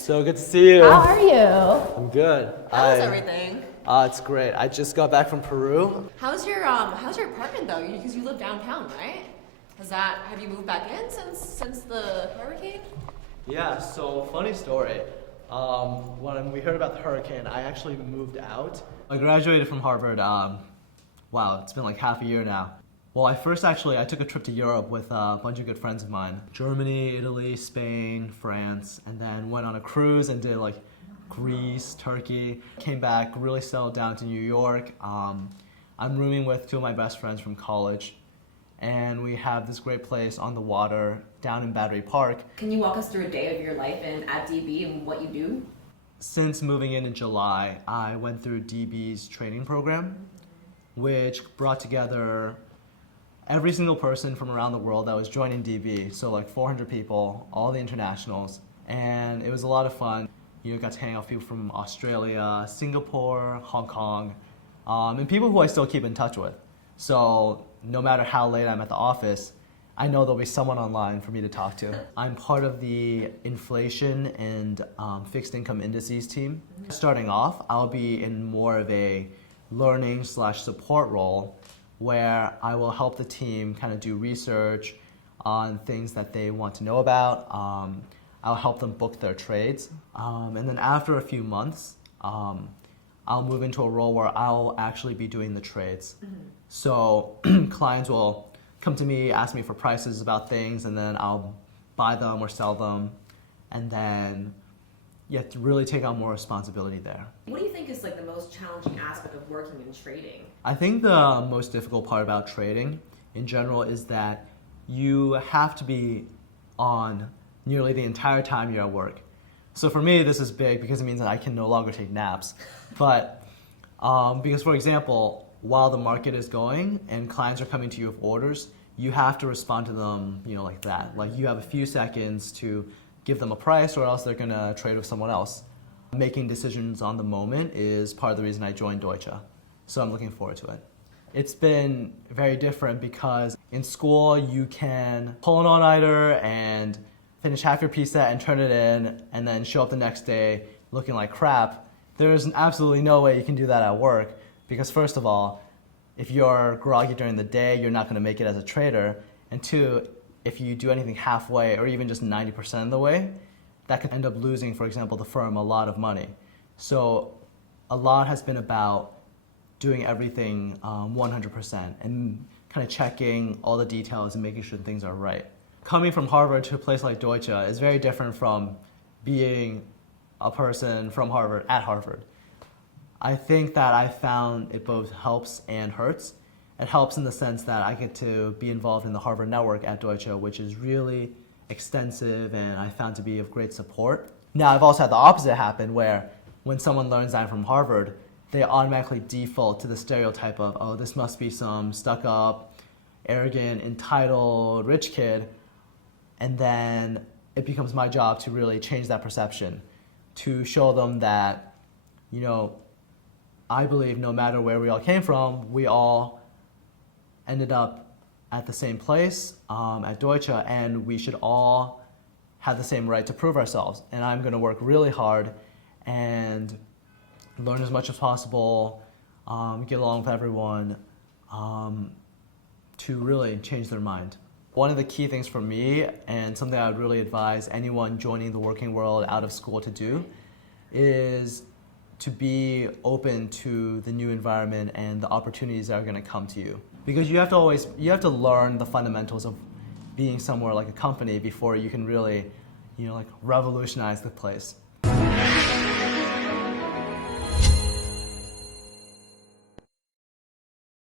So good to see you. How are you? I'm good. How's everything? It's great. I just got back from Peru. How's your apartment though? Because you live downtown, right? Have you moved back in since the hurricane? Yeah, so funny story. When we heard about the hurricane, I actually moved out. I graduated from Harvard, wow, it's been like half a year now. Well, I took a trip to Europe with a bunch of good friends of mine. Germany, Italy, Spain, France, and then went on a cruise and did like Greece, Turkey. Came back, really settled down to New York. I'm rooming with two of my best friends from college, and we have this great place on the water down in Battery Park. Can you walk us through a day of your life at DB and what you do? Since moving in July, I went through DB's training program, which brought together every single person from around the world that was joining DB, so like 400 people, all the internationals, and it was a lot of fun. You got to hang out with people from Australia, Singapore, Hong Kong, and people who I still keep in touch with. So no matter how late I'm at the office, I know there'll be someone online for me to talk to. I'm part of the inflation and fixed income indices team. Starting off, I'll be in more of a learning/support role where I will help the team kind of do research on things that they want to know about. I'll help them book their trades. And then after a few months, I'll move into a role where I'll actually be doing the trades. So clients will come to me, ask me for prices about things, and then I'll buy them or sell them. And then you have to really take on more responsibility there. What do you think is like the most challenging aspect of working in trading? I think the most difficult part about trading in general is that you have to be on nearly the entire time you're at work. So for me, this is big because it means that I can no longer take naps. But because, for example, while the market is going and clients are coming to you with orders, you have to respond to them, like that. Like you have a few seconds to give them a price or else they're gonna trade with someone else. Making decisions on the moment is part of the reason I joined Deutsche. So I'm looking forward to it. It's been very different because in school you can pull an all-nighter and finish half your piece set and turn it in and then show up the next day looking like crap. There's absolutely no way you can do that at work because first of all, if you're groggy during the day, you're not gonna make it as a trader. And two, if you do anything halfway or even just 90% of the way, that could end up losing, for example, the firm a lot of money. So a lot has been about doing everything 100% and kind of checking all the details and making sure things are right. Coming from Harvard to a place like Deutsche is very different from being a person from Harvard at Harvard. I think that I found it both helps and hurts. It helps in the sense that I get to be involved in the Harvard network at Deutsche, which is really extensive and I found to be of great support. Now, I've also had the opposite happen where when someone learns I'm from Harvard, they automatically default to the stereotype of, oh, this must be some stuck-up, arrogant, entitled, rich kid. And then it becomes my job to really change that perception, to show them that, I believe no matter where we all came from, we all ended up at the same place at Deutsche, and we should all have the same right to prove ourselves. And I'm going to work really hard and learn as much as possible, get along with everyone, to really change their mind. One of the key things for me, and something I would really advise anyone joining the working world out of school to do, is to be open to the new environment and the opportunities that are going to come to you. Because you have to learn the fundamentals of being somewhere like a company before you can really, revolutionize the place.